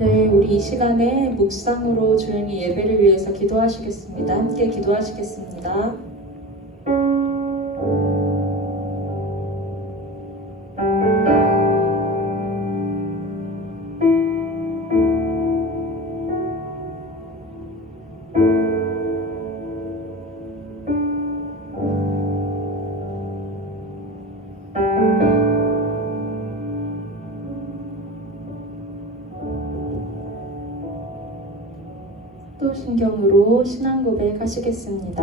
네, 우리 이 시간에 묵상으로 조용히 예배를 위해서 기도하시겠습니다. 함께 기도하시겠습니다. 신경으로 신앙 고백하시겠습니다.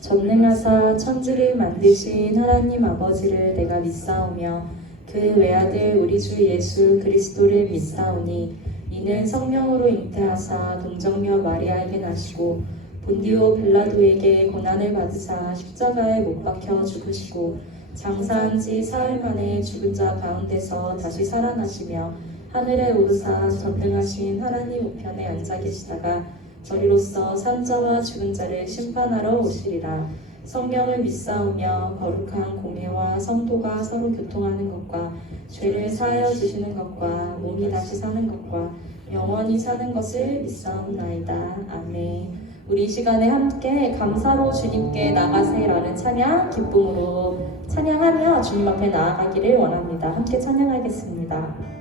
전능하사 천지를 만드신 하나님 아버지를 내가 믿사오며 그 외아들 우리 주 예수 그리스도를 믿사오니 이는 성령으로 잉태하사 동정녀 마리아에게 나시고 본디오 빌라도에게 고난을 받으사 십자가에 못 박혀 죽으시고 장사한 지 사흘 만에 죽은 자 가운데서 다시 살아나시며 하늘에 오르사 전능하신 하나님 우편에 앉아 계시다가 저리로서 산자와 죽은 자를 심판하러 오시리라. 성령을 믿사오며 거룩한 공회와 성도가 서로 교통하는 것과 죄를 사하여 주시는 것과 몸이 다시 사는 것과 영원히 사는 것을 믿사옵나이다. 아멘. 우리 이 시간에 함께 감사로 주님께 나가세라는 찬양 기쁨으로 찬양하며 주님 앞에 나아가기를 원합니다. 함께 찬양하겠습니다.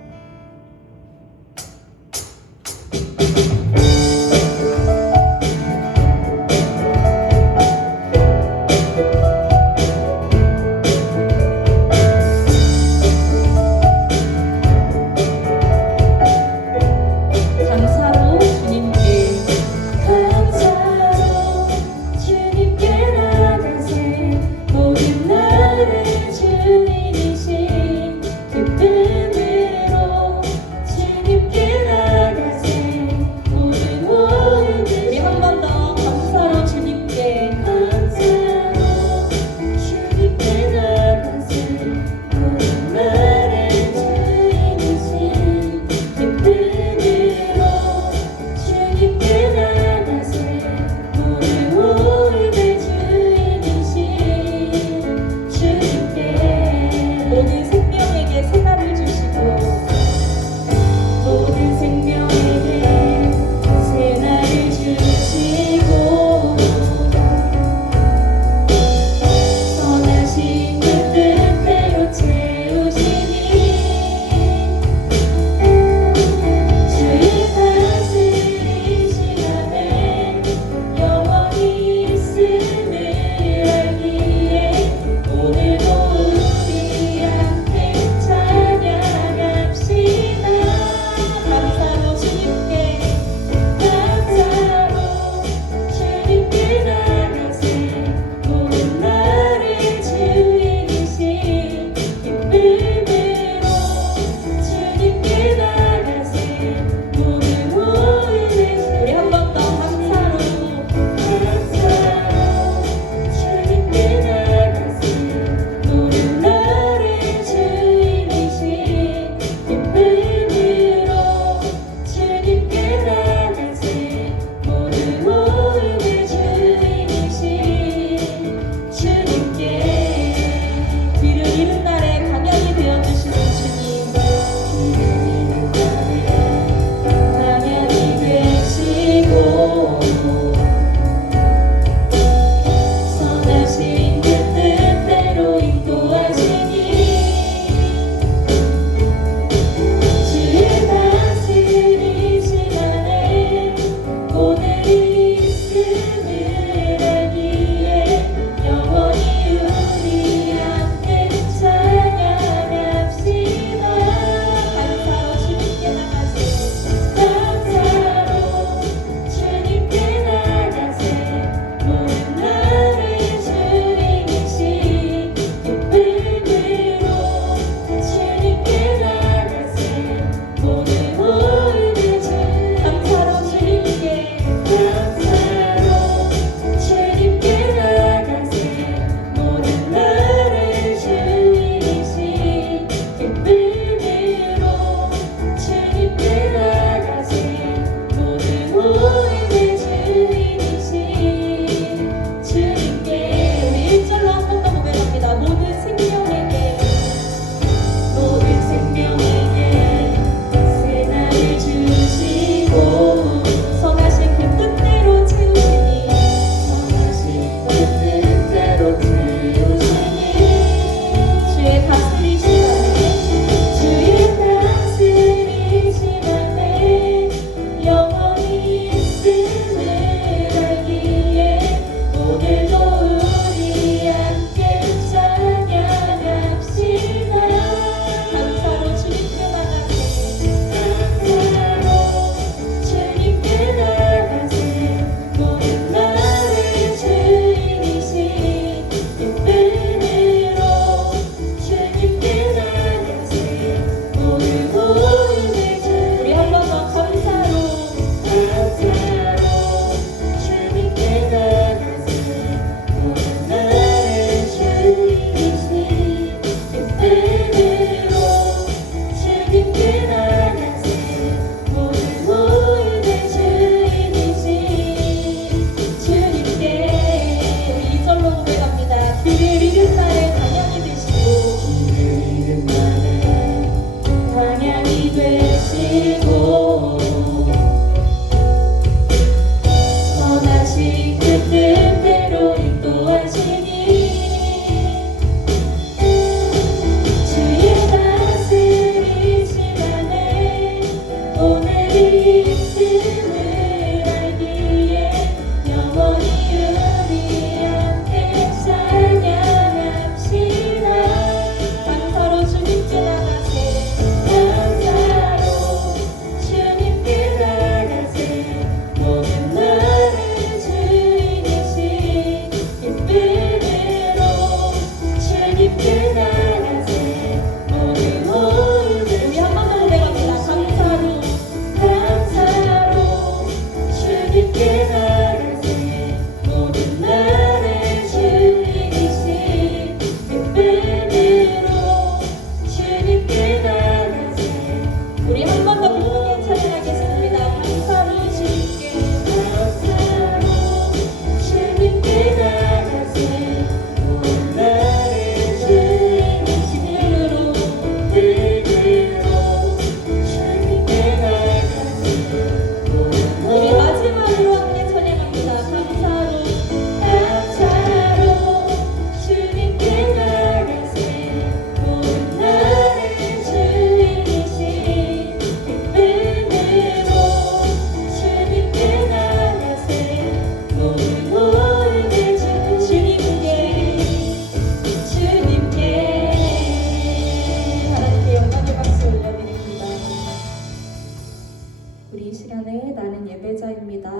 모든 나를 주인이신 기쁨으로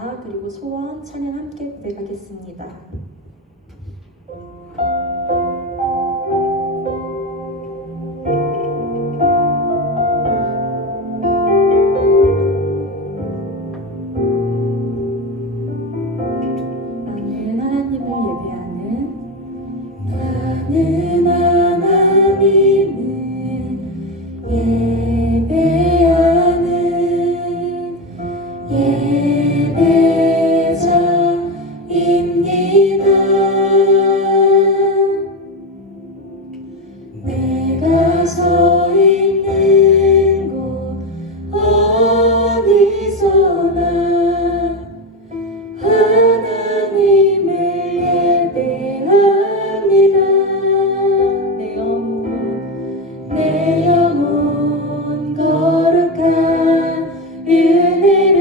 감사 그리고 소원 찬양 함께 고백하겠습니다. 나는 하나님을 예배하는 나는 하나님을 예배하는 예배자입니다. 내가 서 있는 곳 어디서나 하나님을 예배합니다. 내 영혼 거룩한 은혜를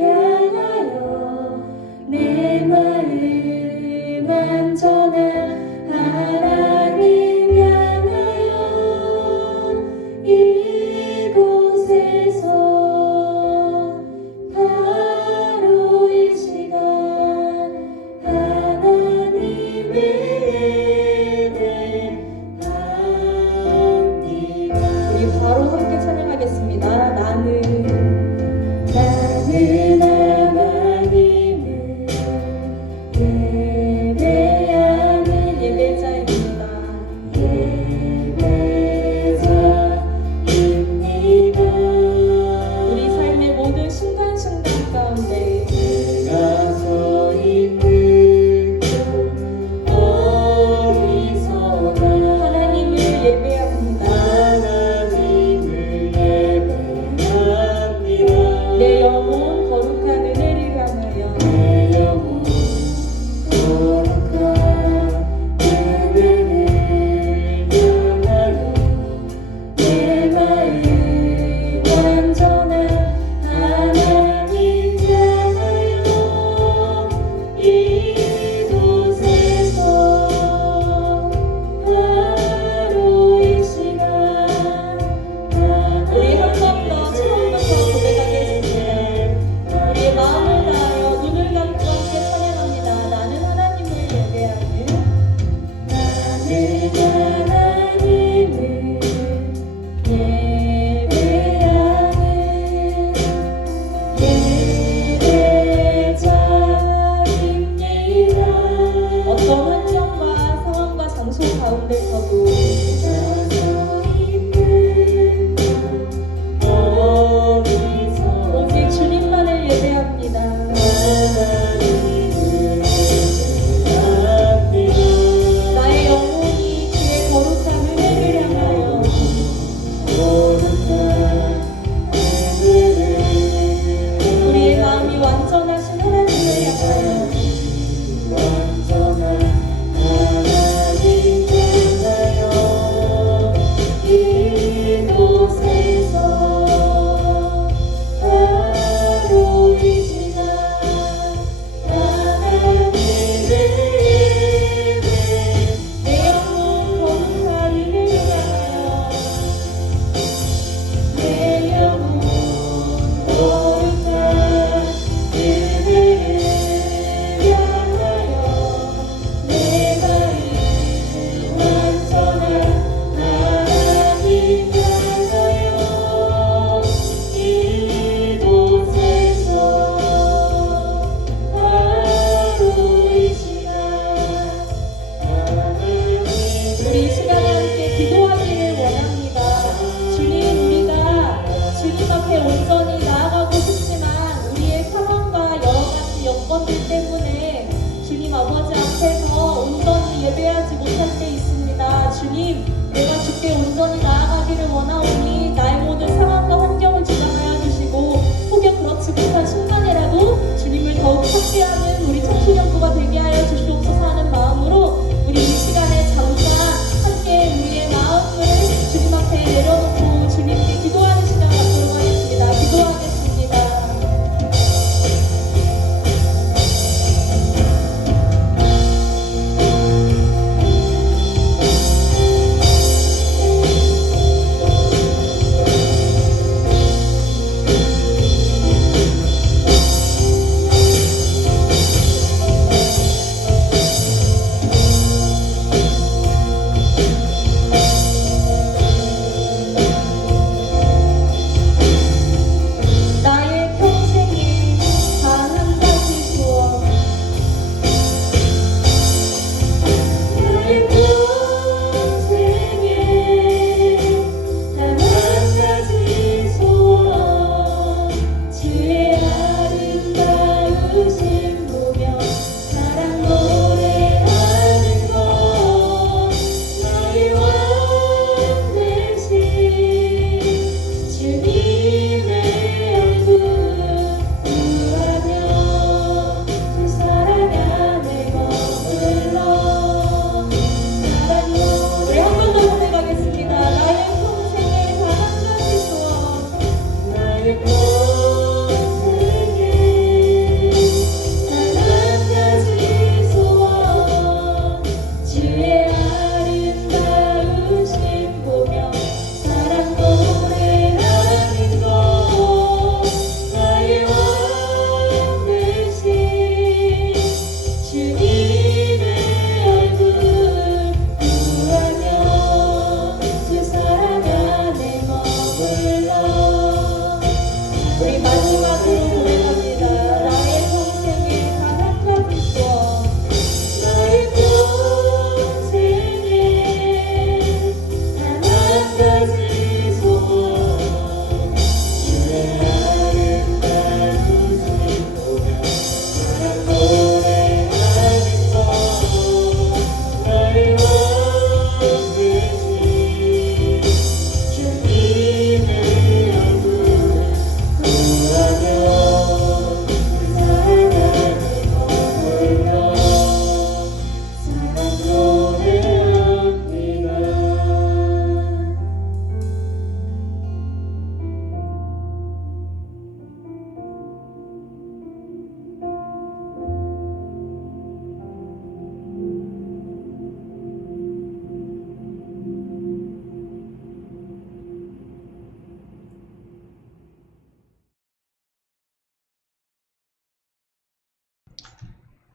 향하여 내 마음 완전한 하나님 향하여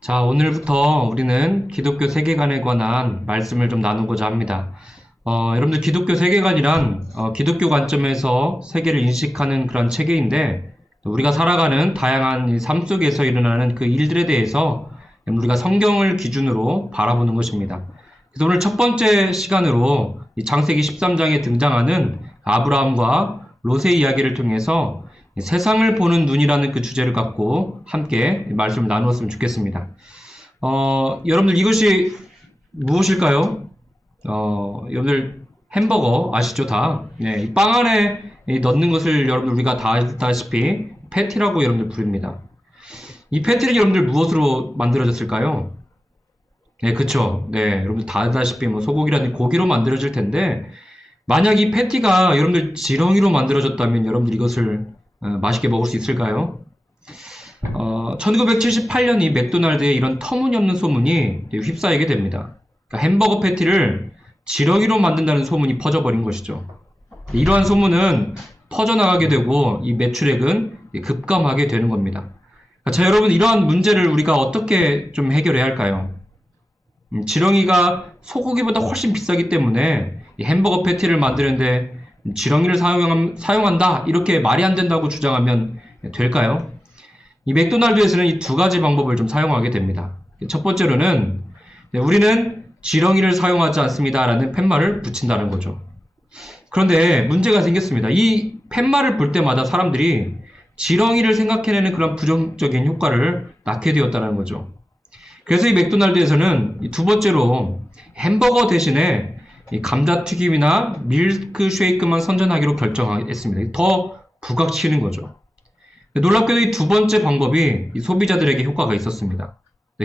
자, 오늘부터 우리는 기독교 세계관에 관한 말씀을 좀 나누고자 합니다. 여러분들 기독교 세계관이란 기독교 관점에서 세계를 인식하는 그런 체계인데 우리가 살아가는 다양한 이 삶 속에서 일어나는 그 일들에 대해서 우리가 성경을 기준으로 바라보는 것입니다. 그래서 오늘 첫 번째 시간으로 이 창세기 13장에 등장하는 아브라함과 롯의 이야기를 통해서 세상을 보는 눈이라는 그 주제를 갖고 함께 말씀을 나누었으면 좋겠습니다. 여러분들 이것이 무엇일까요? 여러분들 햄버거 아시죠? 다. 네, 이 빵 안에 넣는 것을 여러분들 우리가 다 알다시피 패티라고 여러분들 부릅니다. 이 패티는 여러분들 무엇으로 만들어졌을까요? 네, 그쵸. 네, 여러분들 다 알다시피 뭐 소고기라든지 고기로 만들어질 텐데 만약 이 패티가 여러분들 지렁이로 만들어졌다면 여러분들 이것을 맛있게 먹을 수 있을까요? 1978년이 맥도날드에 이런 터무니없는 소문이 휩싸이게 됩니다. 그러니까 햄버거 패티를 지렁이로 만든다는 소문이 퍼져버린 것이죠. 이러한 소문은 퍼져나가게 되고 이 매출액은 급감하게 되는 겁니다. 자, 여러분 이러한 문제를 우리가 어떻게 좀 해결해야 할까요? 지렁이가 소고기보다 훨씬 비싸기 때문에 이 햄버거 패티를 만드는데 지렁이를 사용한다 이렇게 말이 안 된다고 주장하면 될까요? 이 맥도날드에서는 이 두 가지 방법을 좀 사용하게 됩니다. 첫 번째로는 우리는 지렁이를 사용하지 않습니다 라는 팻말을 붙인다는 거죠. 그런데 문제가 생겼습니다. 이 팻말을 볼 때마다 사람들이 지렁이를 생각해내는 그런 부정적인 효과를 낳게 되었다는 거죠. 그래서 이 맥도날드에서는 이 두 번째로 햄버거 대신에 이 감자튀김이나 밀크쉐이크만 선전하기로 결정했습니다. 더 부각시키는 거죠. 놀랍게도 이 두 번째 방법이 이 소비자들에게 효과가 있었습니다.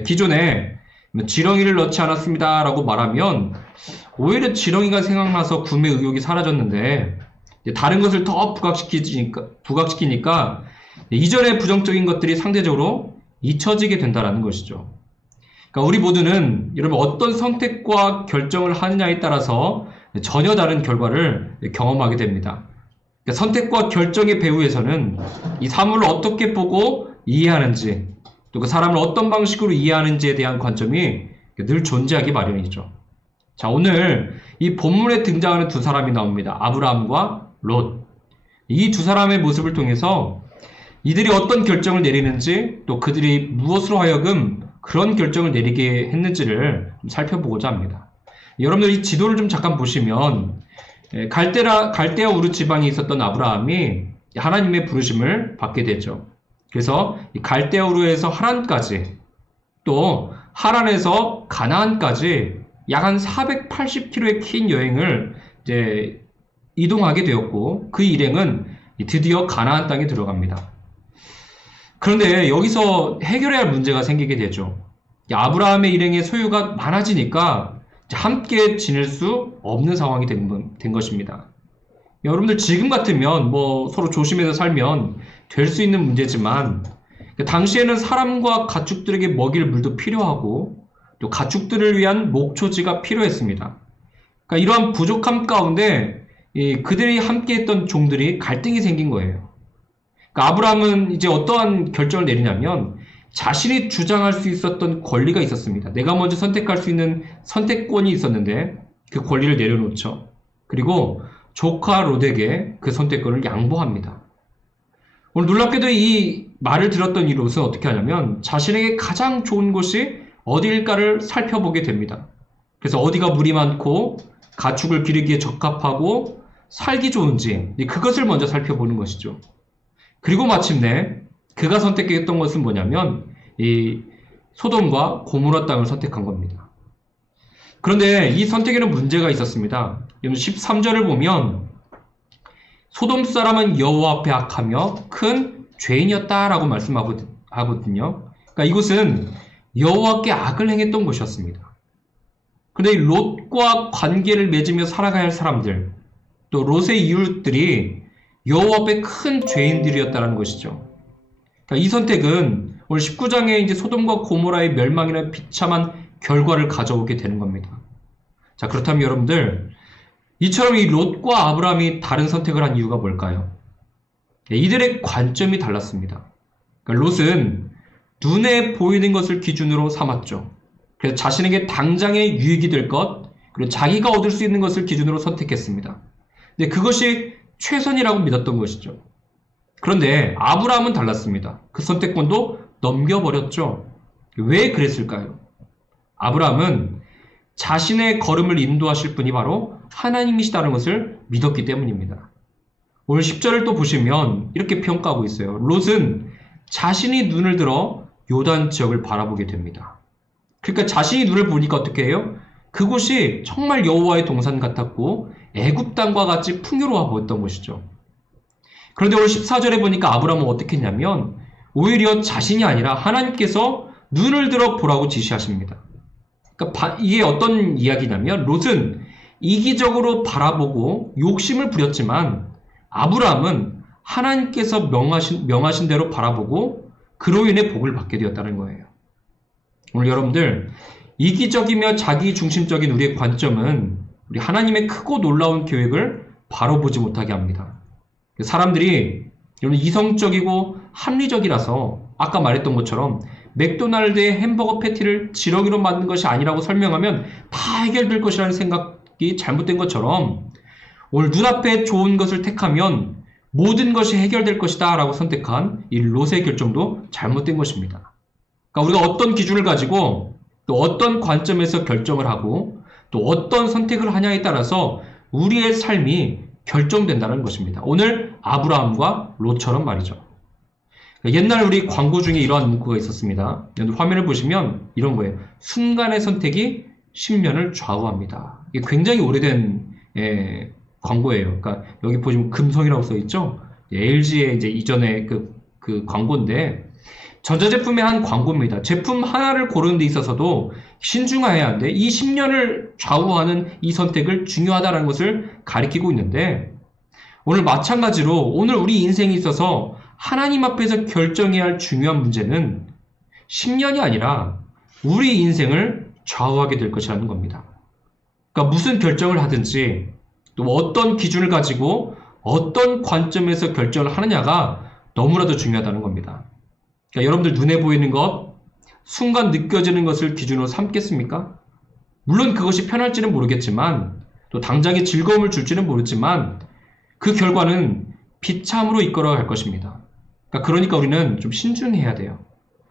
기존에 지렁이를 넣지 않았습니다 라고 말하면 오히려 지렁이가 생각나서 구매 의욕이 사라졌는데 다른 것을 더 부각시키니까 이전의 부정적인 것들이 상대적으로 잊혀지게 된다는 것이죠. 그러니까 우리 모두는 여러분 어떤 선택과 결정을 하느냐에 따라서 전혀 다른 결과를 경험하게 됩니다. 그러니까 선택과 결정의 배후에서는 이 사물을 어떻게 보고 이해하는지 또 그 사람을 어떤 방식으로 이해하는지에 대한 관점이 늘 존재하기 마련이죠. 자, 오늘 이 본문에 등장하는 두 사람이 나옵니다. 아브라함과 롯. 이 두 사람의 모습을 통해서 이들이 어떤 결정을 내리는지 또 그들이 무엇으로 하여금 그런 결정을 내리게 했는지를 살펴보고자 합니다. 여러분들 이 지도를 좀 잠깐 보시면 갈대아 우르 지방에 있었던 아브라함이 하나님의 부르심을 받게 되죠. 그래서 갈대아 우르에서 하란까지 또 하란에서 가나안까지 약 한 480km의 긴 여행을 이제 이동하게 되었고 그 일행은 드디어 가나안 땅에 들어갑니다. 그런데 여기서 해결해야 할 문제가 생기게 되죠. 아브라함의 일행의 소유가 많아지니까 함께 지낼 수 없는 상황이 된 것입니다. 여러분들 지금 같으면 뭐 서로 조심해서 살면 될 수 있는 문제지만 당시에는 사람과 가축들에게 먹일 물도 필요하고 또 가축들을 위한 목초지가 필요했습니다. 그러니까 이러한 부족함 가운데 그들이 함께했던 종들이 갈등이 생긴 거예요. 그러니까 아브라함은 이제 어떠한 결정을 내리냐면 자신이 주장할 수 있었던 권리가 있었습니다. 내가 먼저 선택할 수 있는 선택권이 있었는데 그 권리를 내려놓죠. 그리고 조카 롯에게 그 선택권을 양보합니다. 오늘 놀랍게도 이 말을 들었던 이 롯은 어떻게 하냐면 자신에게 가장 좋은 곳이 어디일까를 살펴보게 됩니다. 그래서 어디가 물이 많고 가축을 기르기에 적합하고 살기 좋은지 그것을 먼저 살펴보는 것이죠. 그리고 마침내 그가 선택했던 것은 뭐냐면 이 소돔과 고모라 땅을 선택한 겁니다. 그런데 이 선택에는 문제가 있었습니다. 13절을 보면 소돔 사람은 여호와 앞에 악하며 큰 죄인이었다라고 말씀하거든요. 그러니까 이곳은 여호와께 악을 행했던 곳이었습니다. 그런데 이 롯과 관계를 맺으며 살아가야 할 사람들, 또 롯의 이웃들이 여호와 앞에 큰 죄인들이었다는 것이죠. 그러니까 이 선택은 오늘 19장에 이제 소돔과 고모라의 멸망이라는 비참한 결과를 가져오게 되는 겁니다. 자, 그렇다면 여러분들, 이처럼 이 롯과 아브라함이 다른 선택을 한 이유가 뭘까요? 이들의 관점이 달랐습니다. 그러니까 롯은 눈에 보이는 것을 기준으로 삼았죠. 그래서 자신에게 당장의 유익이 될 것, 그리고 자기가 얻을 수 있는 것을 기준으로 선택했습니다. 근데 그것이 최선이라고 믿었던 것이죠. 그런데 아브라함은 달랐습니다. 그 선택권도 넘겨버렸죠. 왜 그랬을까요? 아브라함은 자신의 걸음을 인도하실 분이 바로 하나님이시다는 것을 믿었기 때문입니다. 오늘 10절을 또 보시면 이렇게 평가하고 있어요. 롯은 자신이 눈을 들어 요단 지역을 바라보게 됩니다. 그러니까 자신이 눈을 보니까 어떻게 해요? 그곳이 정말 여호와의 동산 같았고 애굽 땅과 같이 풍요로워 보였던 것이죠. 그런데 오늘 14절에 보니까 아브라함은 어떻게 했냐면 오히려 자신이 아니라 하나님께서 눈을 들어 보라고 지시하십니다. 그러니까 이게 어떤 이야기냐면 롯은 이기적으로 바라보고 욕심을 부렸지만 아브라함은 하나님께서 명하신 대로 바라보고 그로 인해 복을 받게 되었다는 거예요. 오늘 여러분들, 이기적이며 자기중심적인 우리의 관점은 우리 하나님의 크고 놀라운 계획을 바로 보지 못하게 합니다. 사람들이 이성적이고 합리적이라서 아까 말했던 것처럼 맥도날드의 햄버거 패티를 지렁이로 만든 것이 아니라고 설명하면 다 해결될 것이라는 생각이 잘못된 것처럼 오늘 눈앞에 좋은 것을 택하면 모든 것이 해결될 것이다 라고 선택한 이 롯의 결정도 잘못된 것입니다. 그러니까 우리가 어떤 기준을 가지고 또 어떤 관점에서 결정을 하고 또 어떤 선택을 하냐에 따라서 우리의 삶이 결정된다는 것입니다. 오늘 아브라함과 롯처럼 말이죠. 옛날 우리 광고 중에 이러한 문구가 있었습니다. 화면을 보시면 이런 거예요. 순간의 선택이 10년을 좌우합니다. 이게 굉장히 오래된 광고예요. 그러니까 여기 보시면 금성이라고 써 있죠. LG의 이제 이전에 그 광고인데 전자제품의 한 광고입니다. 제품 하나를 고르는 데 있어서도 신중해야 하는데 이 10년을 좌우하는 이 선택을 중요하다는 것을 가리키고 있는데 오늘 마찬가지로 오늘 우리 인생에 있어서 하나님 앞에서 결정해야 할 중요한 문제는 10년이 아니라 우리 인생을 좌우하게 될 것이라는 겁니다. 그러니까 무슨 결정을 하든지 또 어떤 기준을 가지고 어떤 관점에서 결정을 하느냐가 너무나도 중요하다는 겁니다. 그러니까 여러분들 눈에 보이는 것, 순간 느껴지는 것을 기준으로 삼겠습니까? 물론 그것이 편할지는 모르겠지만 또 당장의 즐거움을 줄지는 모르지만 그 결과는 비참으로 이끌어갈 것입니다. 그러니까 우리는 좀 신중해야 돼요.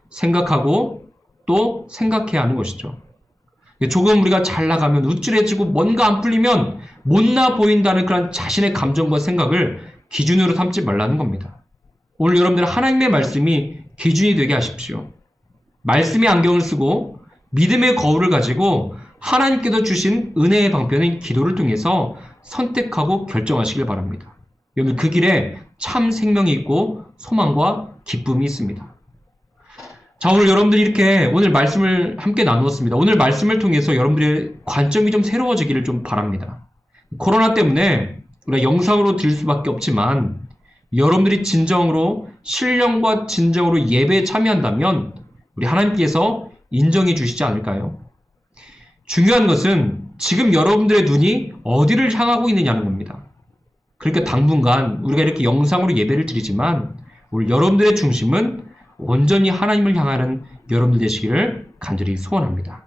생각하고 또 생각해야 하는 것이죠. 조금 우리가 잘 나가면 우쭐해지고 뭔가 안 풀리면 못나 보인다는 그런 자신의 감정과 생각을 기준으로 삼지 말라는 겁니다. 오늘 여러분들 하나님의 말씀이 기준이 되게 하십시오. 말씀의 안경을 쓰고 믿음의 거울을 가지고 하나님께서 주신 은혜의 방편인 기도를 통해서 선택하고 결정하시길 바랍니다. 여러분 그 길에 참 생명이 있고 소망과 기쁨이 있습니다. 자, 오늘 여러분들이 이렇게 오늘 말씀을 함께 나누었습니다. 오늘 말씀을 통해서 여러분들의 관점이 좀 새로워지기를 좀 바랍니다. 코로나 때문에 우리가 영상으로 드릴 수밖에 없지만 여러분들이 진정으로 신령과 진정으로 예배에 참여한다면 우리 하나님께서 인정해 주시지 않을까요? 중요한 것은 지금 여러분들의 눈이 어디를 향하고 있느냐는 겁니다. 그러니까 당분간 우리가 이렇게 영상으로 예배를 드리지만 오늘 여러분들의 중심은 온전히 하나님을 향하는 여러분들 되시기를 간절히 소원합니다.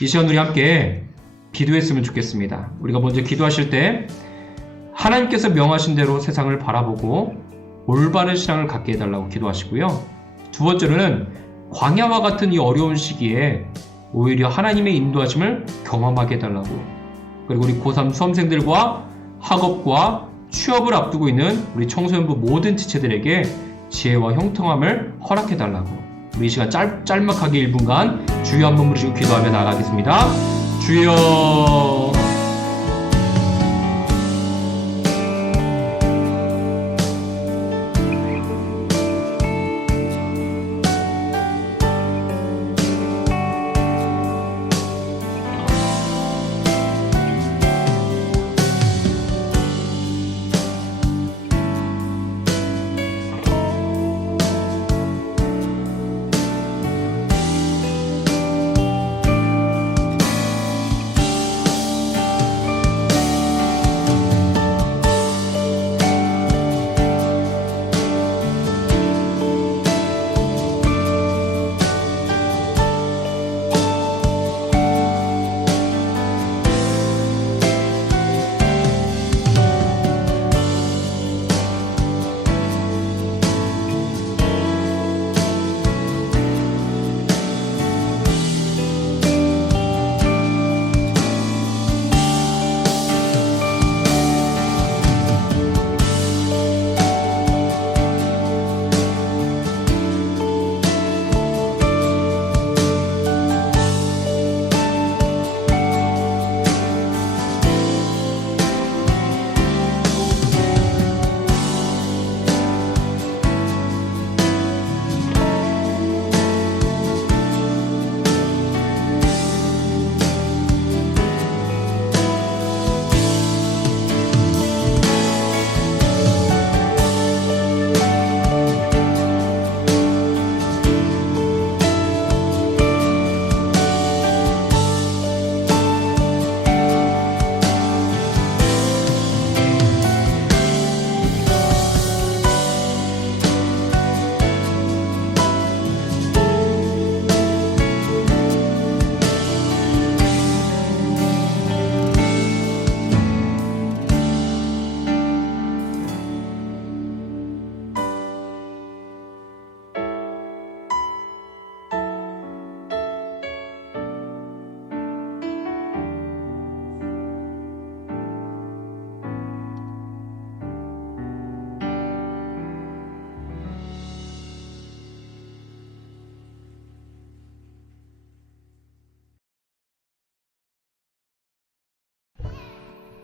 이 시간 우리 함께 기도했으면 좋겠습니다. 우리가 먼저 기도하실 때 하나님께서 명하신 대로 세상을 바라보고 올바른 신앙을 갖게 해달라고 기도하시고요. 두 번째로는 광야와 같은 이 어려운 시기에 오히려 하나님의 인도하심을 경험하게 해달라고, 그리고 우리 고3 수험생들과 학업과 취업을 앞두고 있는 우리 청소년부 모든 지체들에게 지혜와 형통함을 허락해달라고 우리 이 시간 짤막하게 1분간 주여 한번 부르시고 기도하며 나가겠습니다. 주여.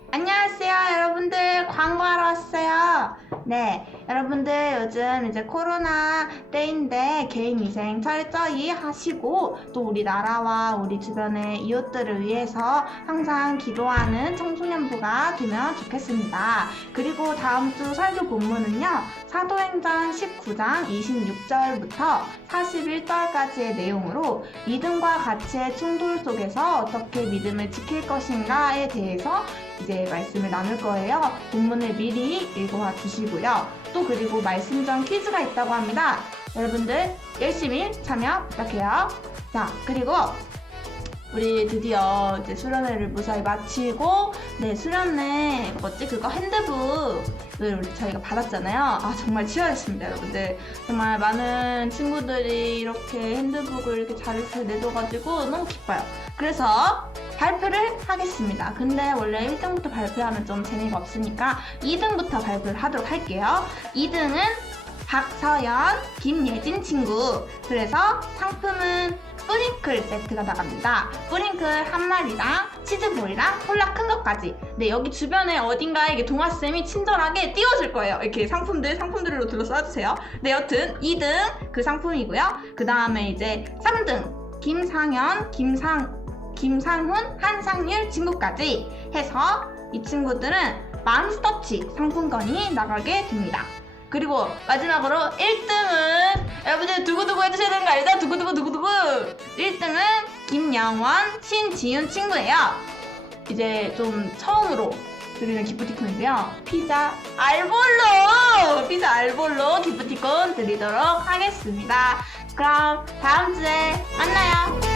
안녕하세요, 여러분들. 광고하러 왔어요. 네, 여러분들 요즘 이제 코로나 때인데 개인위생 철저히 하시고 또 우리 나라와 우리 주변의 이웃들을 위해서 항상 기도하는 청소년부가 되면 좋겠습니다. 그리고 다음 주 설교 본문은요, 사도행전 19장 26절부터 41절까지의 내용으로 믿음과 가치의 충돌 속에서 어떻게 믿음을 지킬 것인가에 대해서 이제 말씀을 나눌 거예요. 본문을 미리 읽어와 주시고요. 또 그리고 말씀 전 퀴즈가 있다고 합니다. 여러분들 열심히 참여 부탁해요. 자, 그리고 우리 드디어 이제 수련회를 무사히 마치고 수련회 그거 핸드북을 저희가 받았잖아요. 아, 정말 치열했습니다, 여러분들. 정말 많은 친구들이 이렇게 핸드북을 이렇게 잘 내줘가지고 너무 기뻐요. 그래서 발표를 하겠습니다. 근데 원래 1등부터 발표하면 좀 재미가 없으니까 2등부터 발표를 하도록 할게요. 2등은 박서연, 김예진 친구. 그래서 상품은 뿌링클 세트가 나갑니다. 뿌링클 한 마리랑 치즈볼이랑 콜라 큰 것까지. 네, 여기 주변에 어딘가에 이게 동아쌤이 친절하게 띄워줄 거예요. 이렇게 상품들로 둘러싸주세요. 네, 여튼 2등 그 상품이고요. 그 다음에 이제 3등 김상현, 김상훈, 한상률 친구까지 해서 이 친구들은 맘스터치 상품권이 나가게 됩니다. 그리고 마지막으로 1등은 여러분들 두구두구 해주셔야 되는 거 알죠? 두구두구 1등은 김영원, 신지윤 친구예요. 이제 좀 처음으로 드리는 기프티콘인데요, 피자 알볼로 기프티콘 드리도록 하겠습니다. 그럼 다음 주에 만나요.